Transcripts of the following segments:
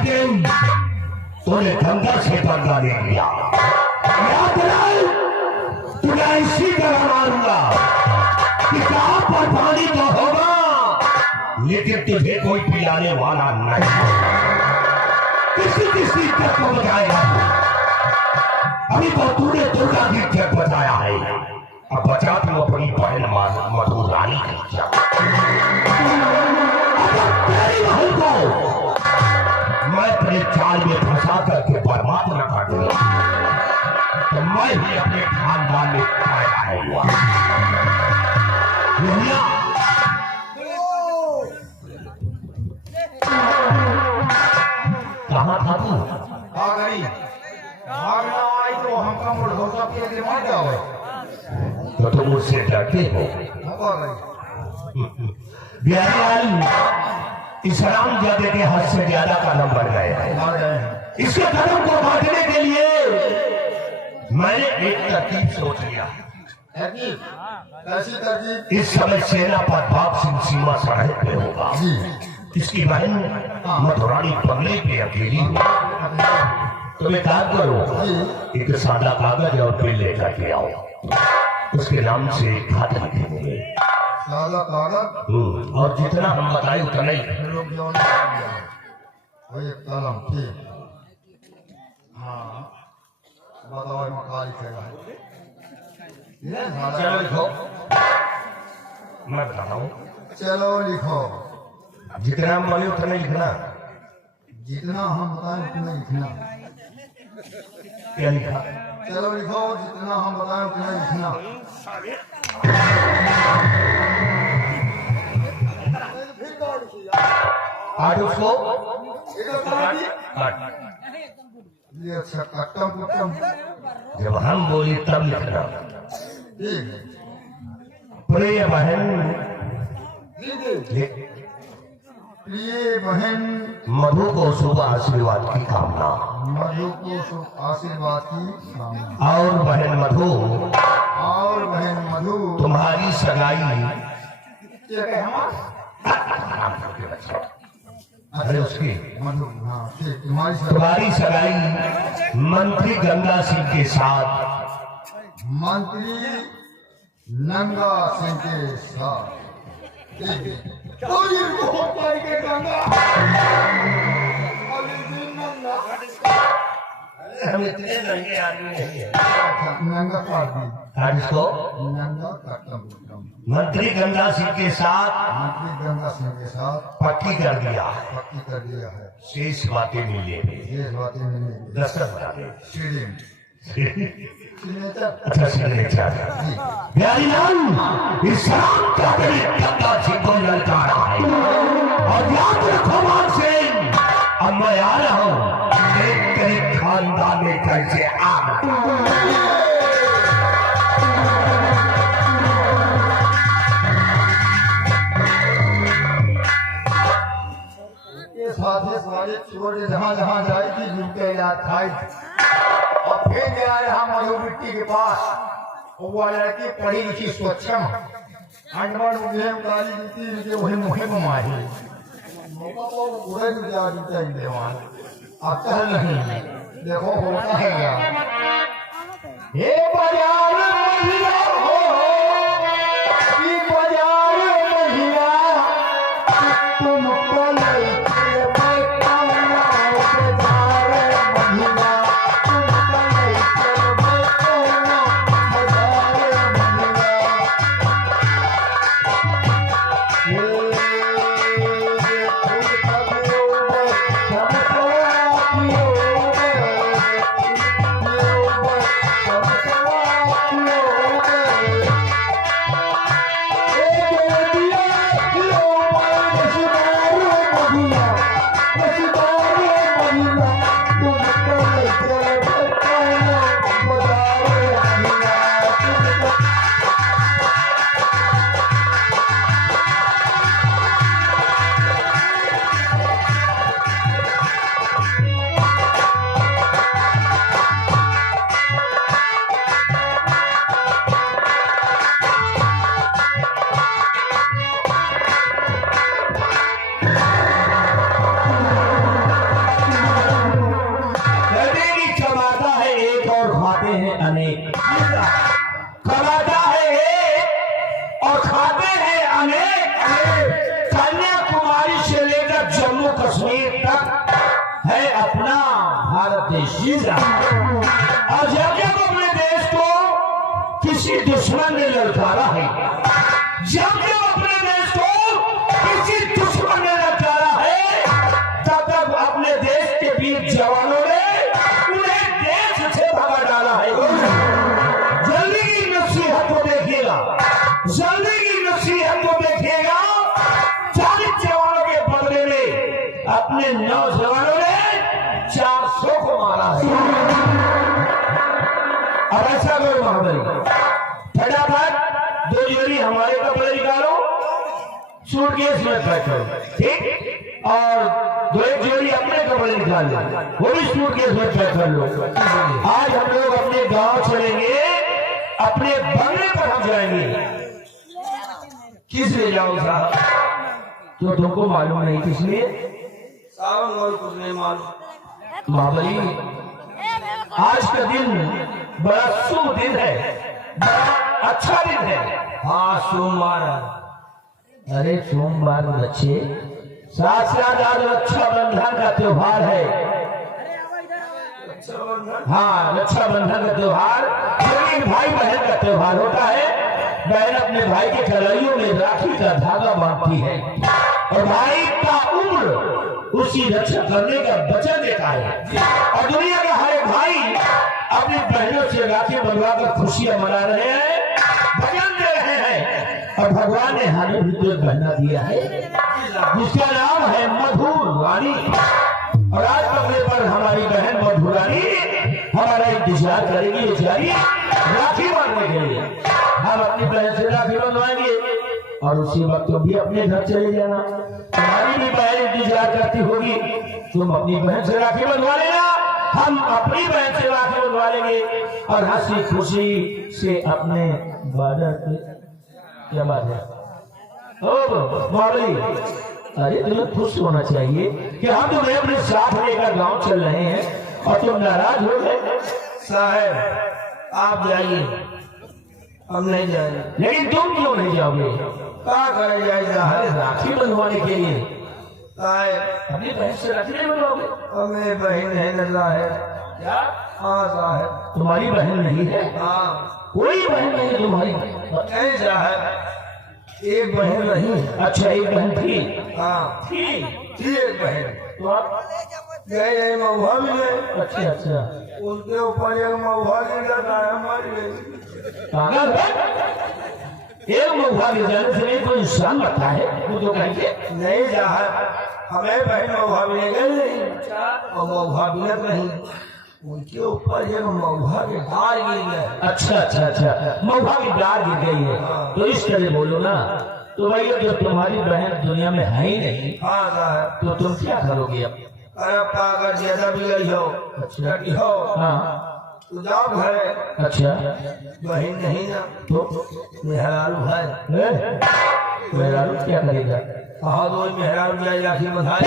खातिर तूने गंगा से बदला ले लिया। याद रहे तुझे इसी तरह मारूंगा कि कहां पर पानी तो होगा लेकिन तुझे कोई पिलाने वाला नहीं। किसी इज्जत को बचाएगा। अभी तो तूने दुर्गा की इज्जत बचाया है, अब बचा तू अपनी बहन मधु रानी की इज्जत। तेरी बहन को मैं अपने जाल में फंसा करके बर्बाद न कर दूंगा तो मैं भी अपने खानदान में पैदा होऊंगा। कहाँ था तू? आ गई। भागना आई तो हमका मुड़ हो सकती है कि मर जाओ। तो तुम मुझसे डरते हो? इस्लाम जाते के हद से ज्यादा कदम बढ़ गए हैं। इसके कदम को काटने के लिए मैंने एक तरकीब सोच लिया। कैसी तरकीब? इस समय सेना पर बाप सिंह सीमा सरहद पे होगा। इसकी बहन मधुरानी बंगले पे अकेली होगी। तुम एक काम करो, एक सादा कागज और पेन लेकर के आओ, उसके नाम से खत लिखेंगे। सादा कागज और जितना हम बताए उतना ही। वही कलम ठीक। हाँ बताओ मका लिखेगा। चलो लिखो, मैं बताता हूँ। चलो लिखो। जितना हम बोले उतना लिखना। जितना हम बताएं उतना लिखना। क्या लिखा? चलो लिखो, जितना हम बताएं उतना लिखना। आज उसको ये अच्छा कट्टम कुट्टम जब हम बोले तब लिखना। ठीक है। प्रिय बहन, प्रिय बहन मधु को शुभ आशीर्वाद की कामना। मधु को शुभ आशीर्वाद की कामना। और बहन मधु, और बहन मधु तुम्हारी सगाई अरे उसकी मधु, हाँ ठीक। तुम्हारी सगाई मंत्री गंगा सिंह के साथ, मंत्री नंगा सिंह के साथ। हम इतने नंगे आदमी नहीं है। नंगा काट दी। आज इसको नंगा कट्टम कुट्टम। मंत्री गंगा सिंह के साथ मंत्री गंगा सिंह के साथ पक्की कर दिया, पक्की कर दिया है। शेष बातें मिले ये बातें नहीं। दस्तखत बना दे। सिग्नेचर। अच्छा सिग्नेचर। प्यारी लाल, इस्लाम का गंगा सिंह को ललकारा है और याद रखो मान सिंह, अब मैं आ रहा हूँ तेरे खानदान में कैसे आ सारे छोटे जहाँ जहाँ जाएगी जिनके इलाज खाई। और फिर गया रहा मधु मिट्टी के पास। वो लड़की पढ़ी लिखी स्वच्छम अंडमान मुझे गाली देती मुझे वही मुहे में मारी। पूरे देवान अब चल नहीं। देखो होता है क्या। हे बाजार महिला हो, कि बाजार महिला तुम कल Oh में शीशा। और जब जब अपने देश को किसी दुश्मन ने ललकारा है, जब जब अपने देश को किसी दुश्मन ने ललकारा है, तब तक अपने देश के वीर जवानों ने उन्हें देश से भगा डाला है। जल्दी की नसीहत को देखिएगा, जल्दी की नसीहत को देखिएगा। 40 जवानों के बदले में अपने नौजवानों ने 400 को मारा है। अब ऐसा करो महाबली, फटाफट 2 जोड़ी हमारे कपड़े निकालो, सूटकेस में पैक करो, ठीक? और 2-1 जोड़ी अपने कपड़े निकाल लो, वो भी सूटकेस में पैक कर लो। आज हम लोग अपने गांव चलेंगे, अपने बंगले पर हम जाएंगे। किस लिए जाओ साहब? तो तुमको मालूम नहीं किस लिए? सावन और कुछ नहीं मालूम। महाबली, आज का दिन बड़ा शुभ दिन है, बड़ा अच्छा दिन है। हाँ, सोमवार है। अरे सोमवार बच्चे, साथ साथ आज रक्षाबंधन का त्योहार है। हाँ, रक्षाबंधन का त्योहार, लेकिन भाई बहन का त्योहार होता है। बहन अपने भाई के कलाइयों में राखी का धागा बांधती है और भाई का उम्र उसकी रक्षा करने का वचन देता है। और दुनिया का हर भाई अपनी बहनों से राखी बनवाकर खुशियां मना रहे हैं, भजन दे रहे हैं। और भगवान ने हमें भी तो बहना दिया है जिसका नाम है मधुर रानी। और आज पकड़े पर हमारी बहन मधुर रानी हमारा इंतजार करेगी बेचारी राखी बांधने के लिए। हम अपनी बहन से राखी बनवाएंगे और उसी वक्त तुम भी अपने घर चले जाना। तुम्हारी भी बहन इंतजार करती होगी, तुम अपनी बहन से राखी बनवा लेना, हम अपनी बहन से राखी बनवा लेंगे और हंसी खुशी से अपने बाजार पे। क्या बात है? ओ माली, अरे तुम्हें खुश होना चाहिए कि हम तुम्हें अपने साथ लेकर गांव चल रहे हैं और तुम नाराज हो गए। साहब आप जाइए, हम नहीं जाएंगे। लेकिन तुम क्यों नहीं जाओगे? क्या करे जाए साहब? राखी बनवाने के लिए। साहब अपनी बहन से राखी नहीं बनवाओगे? हमें बहन है न साहब। क्या हाँ साहब। तुम्हारी बहन नहीं है? हाँ, कोई बहन नहीं तुम्हारी? नहीं साहब, एक बहन नहीं। अच्छा, एक बहन थी? हाँ थी एक बहन। तो आप गए महुआ भी गए, अच्छा अच्छा उसके ऊपर एक महुआ गिर जाता है, मर गई। पागल है? एक महुआ गिर जाने से नहीं कोई इंसान मरता है? वो तो कहेंगे नहीं साहब, हमें बहन महुआ भी नहीं गई और महुआ भी नहीं, उनके ऊपर एक महुआ के डार गिर गए। अच्छा अच्छा अच्छा, महुआ की डार गिर गई है तो इस तरह बोलो ना। तो भैया जब तुम्हारी बहन दुनिया में है ही नहीं हाँ साहब। तो तुम क्या करोगे अब? अरे पागल ज्यादा भी गई हो, अच्छा हो हाँ तो जाओ घर। अच्छा, बहन नहीं ना तो मेहरारू है। मेहरारू क्या करेगा? हाँ तो मेहरारू जाए राखी बंधाए।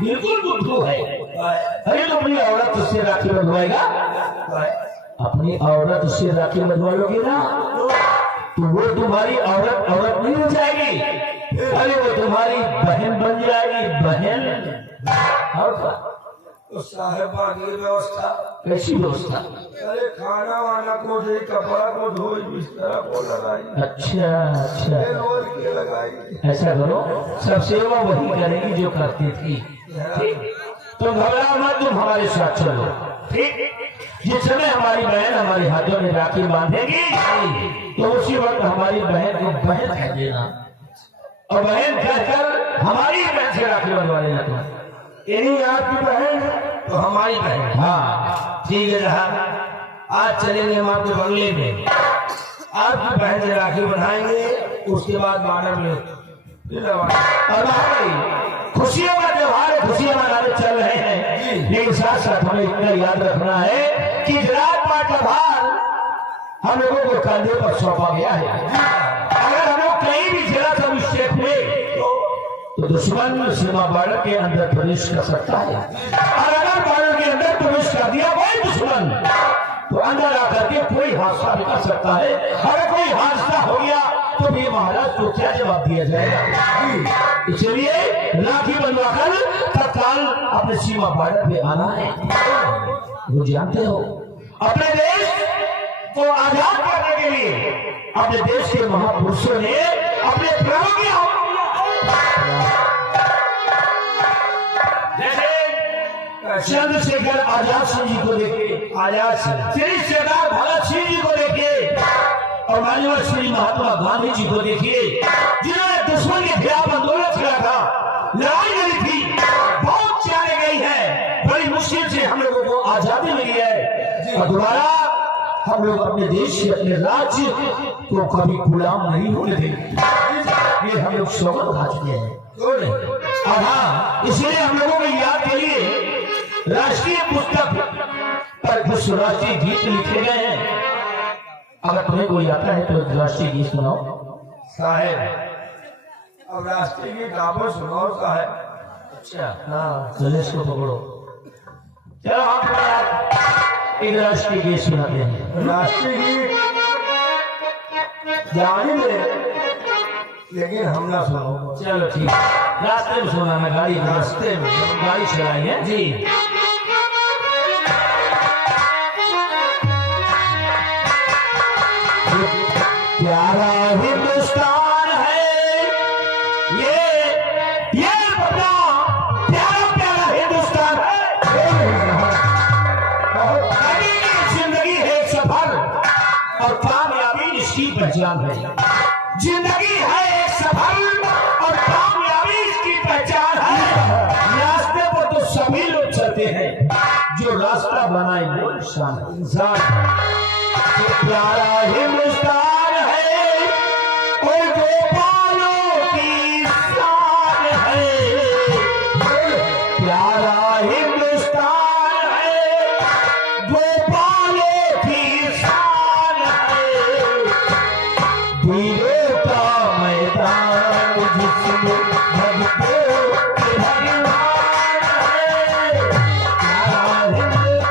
बिल्कुल बुद्धू है। अरे तो अपनी औरत उससे राखी बंधवाएगा? अपनी औरत उससे राखी बंधवा लोगे ना तो वो तुम्हारी औरत नहीं हो जाएगी, अरे वो तुम्हारी बहन बन जाएगी। बहन और तो साहेब की व्यवस्था कैसी व्यवस्था? अरे खाना वाना को दे, कपड़ा को धोई, बिस्तर को लगाई। अच्छा अच्छा, रोज के लगाई। ऐसा करो, सब सेवा वही करेगी जो करती थी। ठीक, तो घबराओ मत, तुम हमारे साथ चलो। ठीक, जिस समय हमारी बहन हमारे हाथों में राखी बांधेगी तो उसी वक्त हमारी बहन को बहन कह देना और बहन कहकर हमारी बहन से राखी बनवा लेना। तुम यही आपकी बहन तो हमारी बहन। हाँ ठीक है साहब, आज चलेंगे हम आपके बंगले में, आपकी बहन से राखी बनाएंगे, उसके बाद बॉर्डर में और भाई खुशियों का त्योहार है, खुशियां मनाने चल रहे हैं, लेकिन साथ साथ हमें इतना याद रखना है कि गुजरात का त्योहार हम लोगों को कंधे पर सौंपा गया है। अगर हम लोग कहीं भी जिला सब स्टेट में तो दुश्मन सीमा बॉर्डर के अंदर प्रवेश कर सकता है, और अगर बॉर्डर के अंदर प्रवेश कर दिया कोई दुश्मन तो अंदर आकर के कोई हादसा भी कर सकता है। अगर कोई हादसा हो गया तो भी महाराज को क्या जवाब दिया जाएगा? इसलिए राखी बनवाकर तत्काल अपने सीमा पार पे आना है। वो जानते हो अपने देश को आजाद करने के लिए अपने देश के महापुरुषों ने अपने प्राणों की जैसे चंद्रशेखर आजाद सिंह जी को देखिए, आजाद सिंह, श्री सरदार भगत सिंह जी को देखिए, और माननीय श्री महात्मा गांधी जी को देखिए, जिन्होंने दुश्मन के खिलाफ आंदोलन किया था, लड़ाई लड़ी थी, बहुत जाने गई है, बड़ी मुश्किल से हम लोगों को आजादी मिली है, और दोबारा हम लोग अपने देश से अपने राज्य को कभी गुलाम नहीं होने देंगे। ये हम लोग सौगंध खा चुके हैं। और हाँ, इसलिए हम लोगों की याद के लिए राष्ट्रीय पुस्तक पर कुछ राष्ट्रीय गीत लिखे गए हैं। अगर तुम्हें कोई आता है तो राष्ट्रीय गीत सुनाओ साहेब। अब राष्ट्रीय गीत आपको सुनाओ साहेब। अच्छा हाँ, चलो इसको पकड़ो। चलो आप एक राष्ट्रीय गीत सुनाते हैं। राष्ट्रीय गीत जाने ले, लेकिन हम ना सुनाओ। चलो ठीक, रास्ते में सुनाना, गाड़ी रास्ते में गाड़ी चलाई है जी। प्यारा हिंदुस्तान है ये अपना प्यारा प्यारा हिंदुस्तान है। जिंदगी है एक सफर और कामयाबी इसकी पहचान है। जिंदगी है एक सफर और कामयाबी इसकी पहचान है। रास्ते पर तो सभी लोग चलते हैं, जो रास्ता बनाए वो इंसान है। प्यारा हिंदुस्तान है और गोपालों की शान है। प्यारा हिंदुस्तान है, गोपालों की शान है। वीरों का मैदान जिसमें भक्तों के भगवान है। प्यारा हिंदुस्तान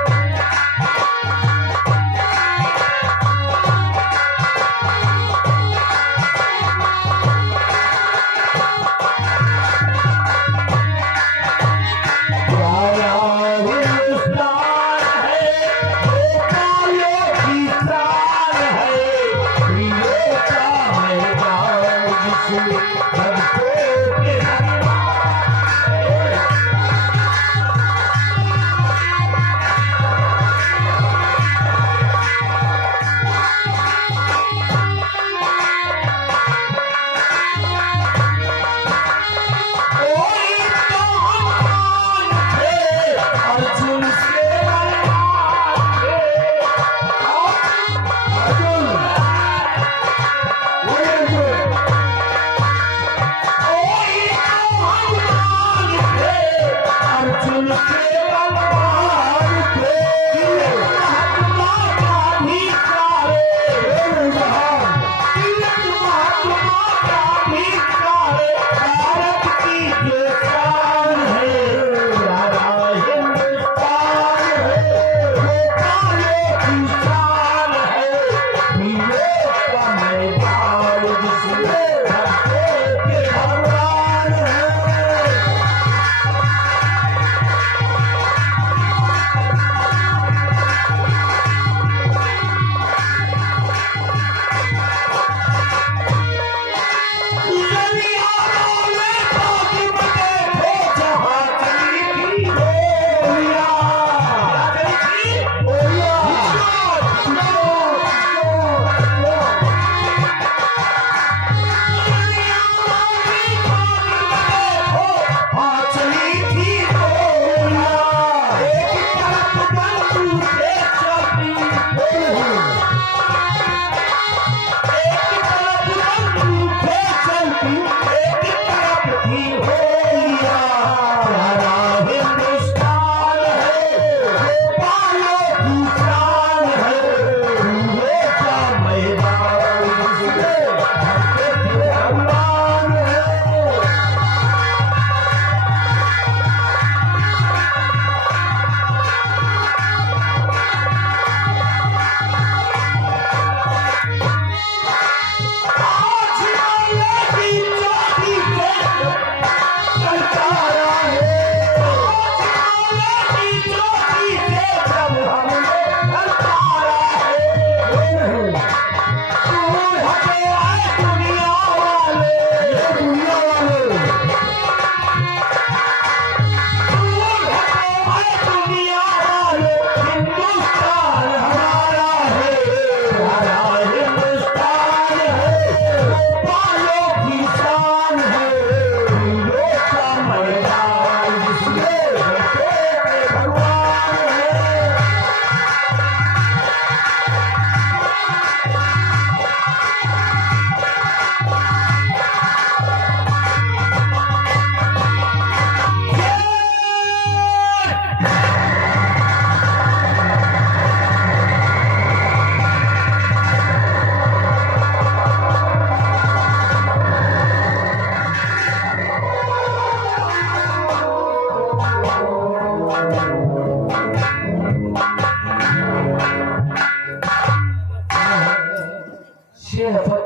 मेरे नफर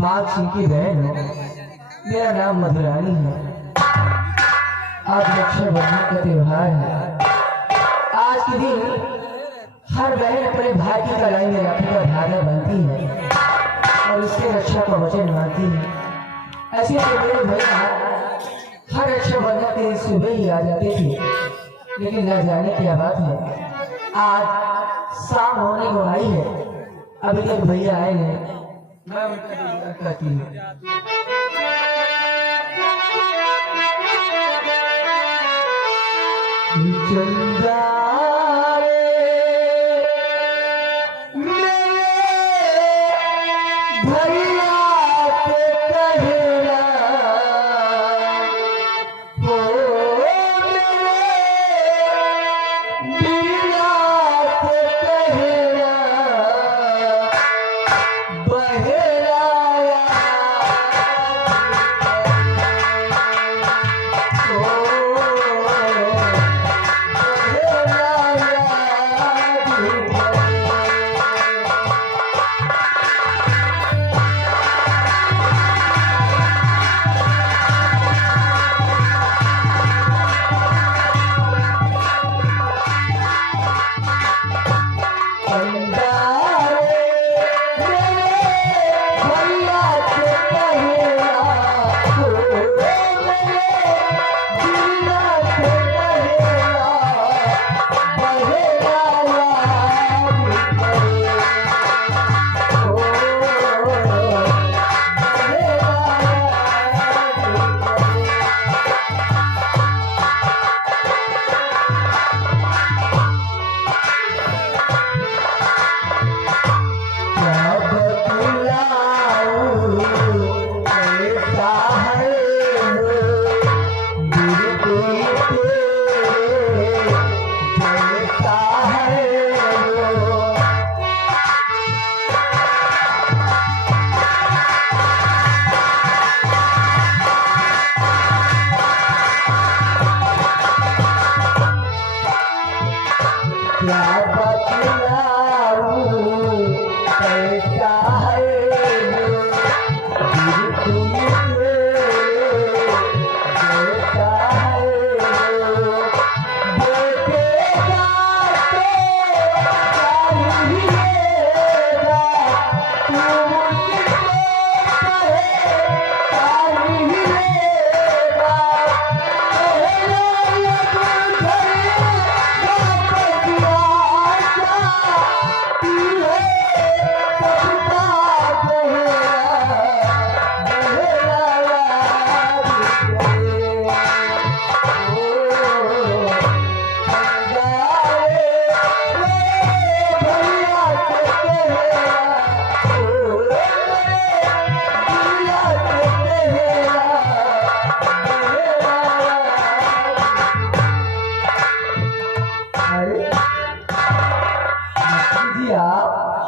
बाग सिंह की बहन हो। मेरा नाम मधुरानी है। आज रक्षाबंधन का त्योहार है। आज के दिन हर बहन अपने भाई की कलाई में राखी का धागा बांधती है और उससे रक्षा का वचन मांगती है। ऐसे तो मेरे भैया हर रक्षाबंधन के दिन सुबह ही आ जाते थे, लेकिन न जाने क्या बात है, आज शाम होने को आई है, अभी तक भैया आए नहीं। मैं उनका इंतजार करती हूँ। चंदा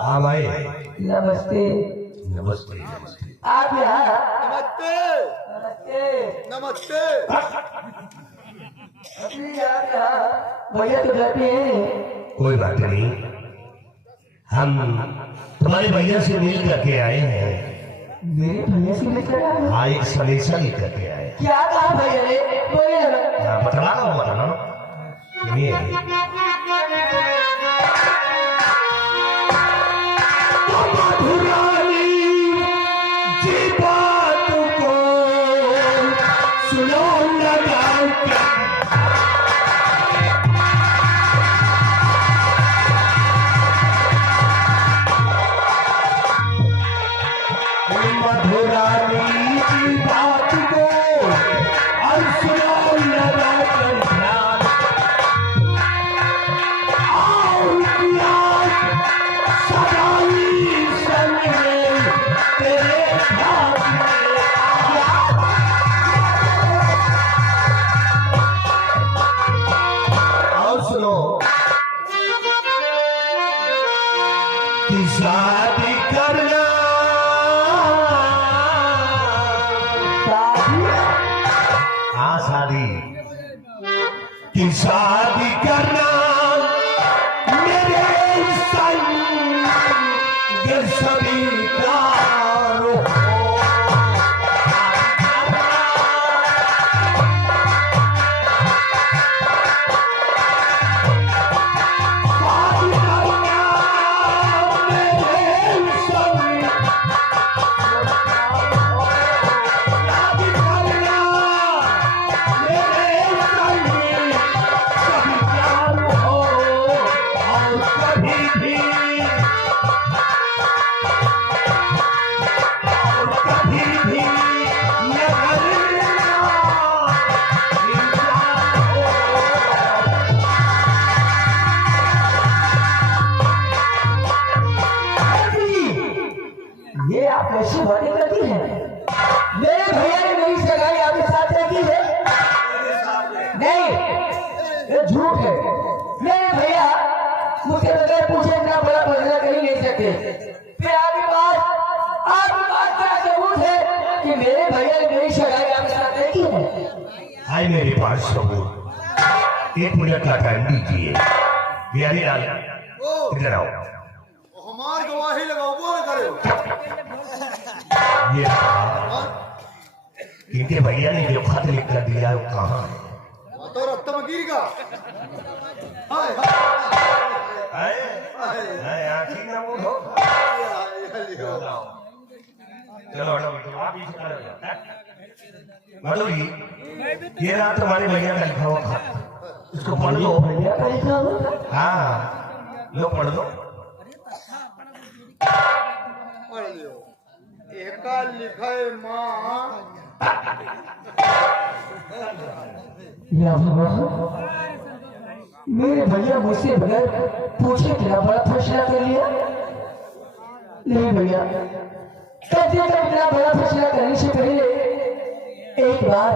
हाँ भाई, नमस्ते। नमस्ते नमस्ते। आप यहाँ नमस्ते नमस्ते नमस्ते। अभी आप यहाँ भैया तो घर पे हैं। कोई बात नहीं, हम तुम्हारे भैया से मिल करके आए हैं। मेरे भैया से मिलकर आए हैं? हाँ, एक संदेशा लेकर के आए। क्या कहा भैया ने? बोलिए ना। हाँ, बतला हुआ ना सुनिए। शादी करना, हाँ शादी की शादी करना मेरे संग ये सभी प्यारो ये आप कैसी बातें करती हैं? मेरे भैया ने मेरी सगाई आपके साथ तय की है? नहीं, ये झूठ है। मेरे भैया मुझसे बगैर पूछे इतना बड़ा फैसला कर ही नहीं सकते। फिर आपके पास क्या सबूत है कि मेरे भैया ने मेरी सगाई आपके साथ तय की है? हाय मेरे पास सबूत 1 मिनट का टाइम दीजिए। बिहारी लाल इधर आओ। हमार गवाही लगाओ बोल करे ये इनके भैया ने जो खत लिख कर दिया है वो कहाँ है? तो रक्त में गिर गया हाय हाय हाय आखिर ना वो हो चलो माधुरी ये रहा तुम्हारे भैया का लिखा हुआ खत, इसको पढ़ लो। भैया का लिखा हुआ? हाँ लो पढ़ लो। पढ़ लियो एका लिखे माँ या भगवान, मेरे भैया मुझसे बगैर पूछे क्या बड़ा फैसला कर लिया? नहीं भैया, कम से कम इतना बड़ा फैसला करने से पहले एक बार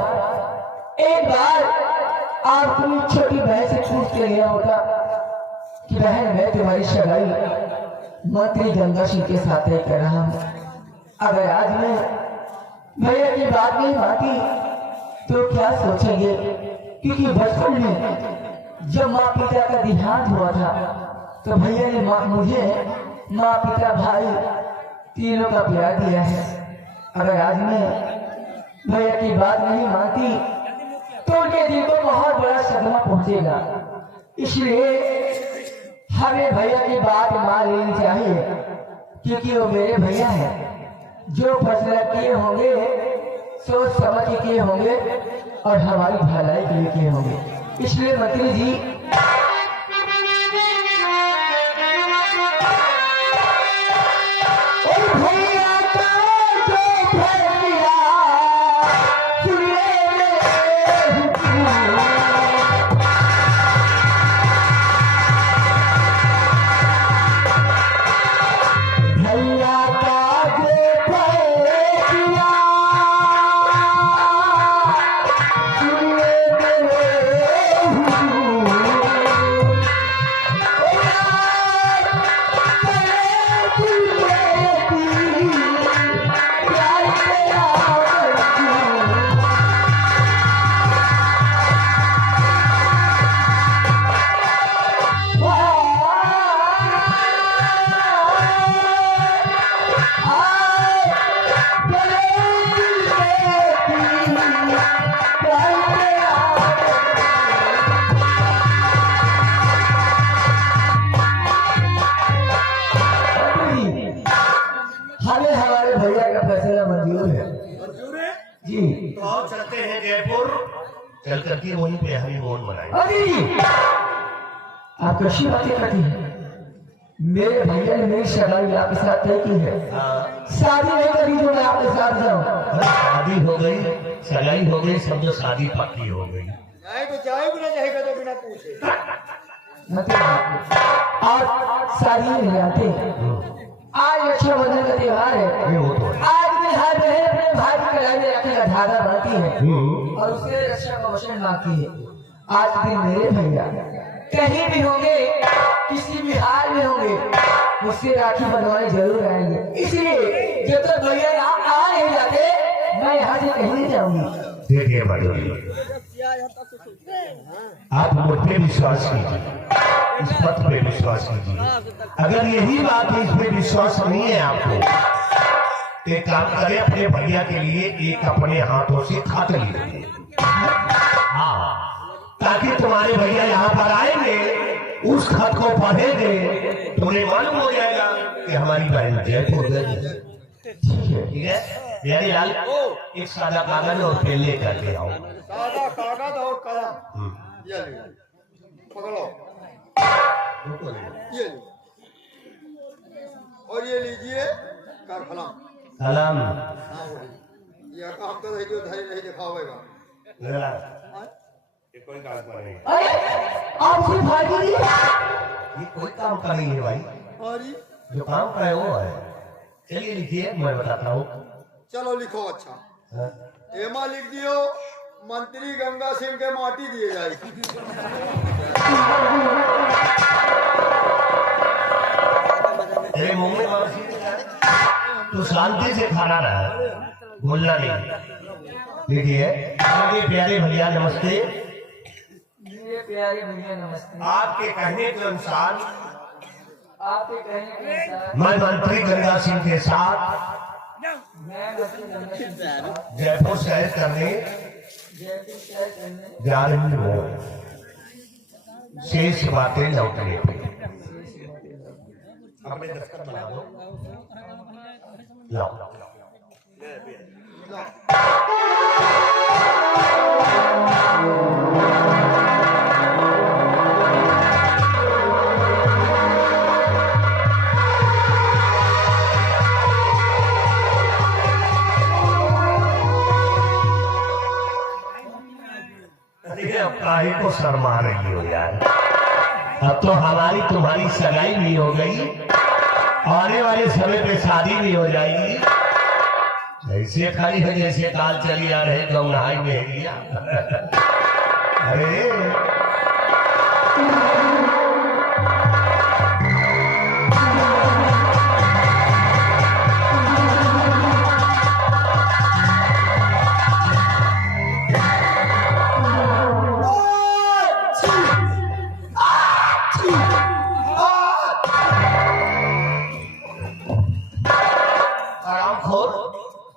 आप अपनी छोटी बहन से पूछ के लिया होता कि बहन मैं तुम्हारी सगाई मंत्री गंगा सिंह के साथ तय कर रहा हूँ। अगर आज मैं भैया की बात नहीं मानती तो क्या सोचेंगे? क्योंकि बचपन में जब माँ पिता का देहांत हुआ था तो भैया ने मुझे माँ पिता भाई तीनों का प्यार दिया है। अगर आज मैं भैया की बात नहीं मानती तो उनके दिल को बहुत बड़ा सदमा पहुंचेगा। इसलिए हमें भैया की बात मान लेनी चाहिए, क्योंकि वो मेरे भैया है। जो फैसला किए होंगे सोच समझ के किए होंगे और हमारी भलाई के लिए किए होंगे। इसलिए मंत्री जी भैया का जो फैसला सुनिए मेरे हुक्म। भैया का जो फैसला सुनिए मेरे हुक्म। हमें हमारे भैया का फैसला मंजूर है जी। तो आओ चलते हैं जयपुर, चल करके वहीं पे हनीमून मनाएंगे। अरे आप कैसी बातें करती हैं? मेरे भैया ने मेरी सगाई आपके साथ तय की है। हाँ, शादी नहीं करी जो मैं आपके साथ जाऊं। शादी हो गई, सगाई हो गई, समझो शादी पक्की हो गई। जाए तो जाए बिना जाएगा तो बिना पूछे मतलब आप शादी नहीं आते। आज रक्षाबंधन का त्योहार है। ये वो तो है। आज में हर बहन अपने भाई की कलाई में रखने का धागा बांधती है और उससे रक्षा का वचन मांगती है। आज के दिन मेरे भैया कहीं भी होंगे, किसी भी हाल में होंगे, मुझसे राखी बंधवाने जरूर आएंगे। इसलिए जब तक भैया यहाँ आ नहीं जाते मैं यहाँ से कहीं नहीं जाऊंगी। देखिए माधुरी, आप मुझ पे विश्वास कीजिए। इस पथ पे विश्वास कीजिए। अगर यही बात है, इस पे विश्वास नहीं है आपको, तो एक काम करें, अपने भैया के लिए एक अपने हाथों से खत लिखिए। हाँ, ताकि तुम्हारे भैया यहाँ पर आएंगे, उस खत को पढ़ेंगे, तुम्हें मालूम हो जाएगा कि हमारी बहन जयपुर गई। ठीक है बिहारी लाल, एक सादा कागज और पेन ले करके आओ। सादा कागज और कलम ये लो, पकड़ो, ये लो, और ये लीजिए कलम। कलम ये काम तो जो धैर्य नहीं दिखावेगा। ये कोई काम का नहीं है, अरे आप सिर्फ भाई नहीं ये कोई काम का नहीं है भाई, अरे जो काम का है वो है। चलिए लिखिए, मैं बताता हूँ। चलो लिखो। अच्छा हाँ? एमा लिख दियो, मंत्री गंगा सिंह के माटी दिए जाएगी। तेरे मुंह में मासी तू शांति से खाना रहा, बोलना नहीं। देखिए प्यारे भैया नमस्ते। ये प्यारे भैया नमस्ते। आपके कहने के अनुसार आपके कहने के अनुसार मैं मंत्री गंगा सिंह के साथ मैं मंत्री गंगा सिंह के साथ जयपुर शहर करने जयपुर शहर करने जा रही हूँ। शेष बातें लौटने पे अपने दस्तखत बना दो। लाओ। काहे को शर्मा रही हो यार, अब तो हमारी तुम्हारी सगाई भी हो गई, आने वाले समय पे शादी भी हो जाएगी। ऐसे खड़ी है जैसे काल चली आ रहे गौनाई में लिया। अरे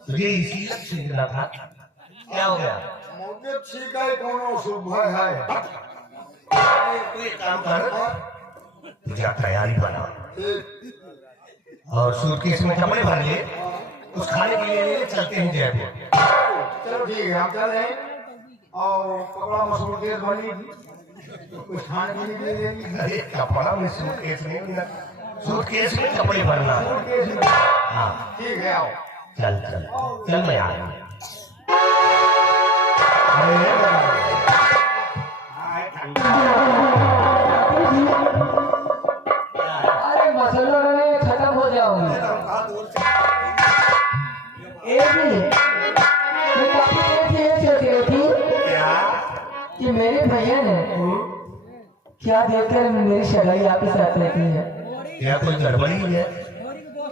तुझे इसी लक्ष्य मिला था, क्या हो गया? मुझे ठीक है, कौन सुबह है। तू एक काम कर, तुझे तैयारी बना और सूटकेस में कपड़े भर ले, कुछ खाने के लिए चलते हैं जयपुर। चलो ठीक है, हम चल रहे हैं। और कपड़ा में सूटकेस भरी, कुछ खाने पीने के लिए देंगे। अरे कपड़ा में सूटकेस नहीं होना, सूटकेस में कपड़े भरना। सूटकेस में। हाँ ठीक है, आओ। चल चल चल, मैं आ गया। अरे मसलों में खत्म हो जाऊंगी। कि मेरे भैया ने क्या देखकर मेरी सगाई आपके साथ रहती है। क्या कोई गड़बड़ी है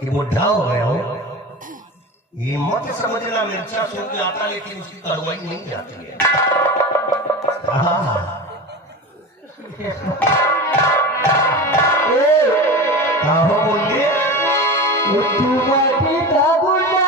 कि बुढ़ा हो गया हो? ये मत समझना, मिर्चा सुन के आता लेकिन उसकी कड़वाई नहीं जाती है। बोलिए।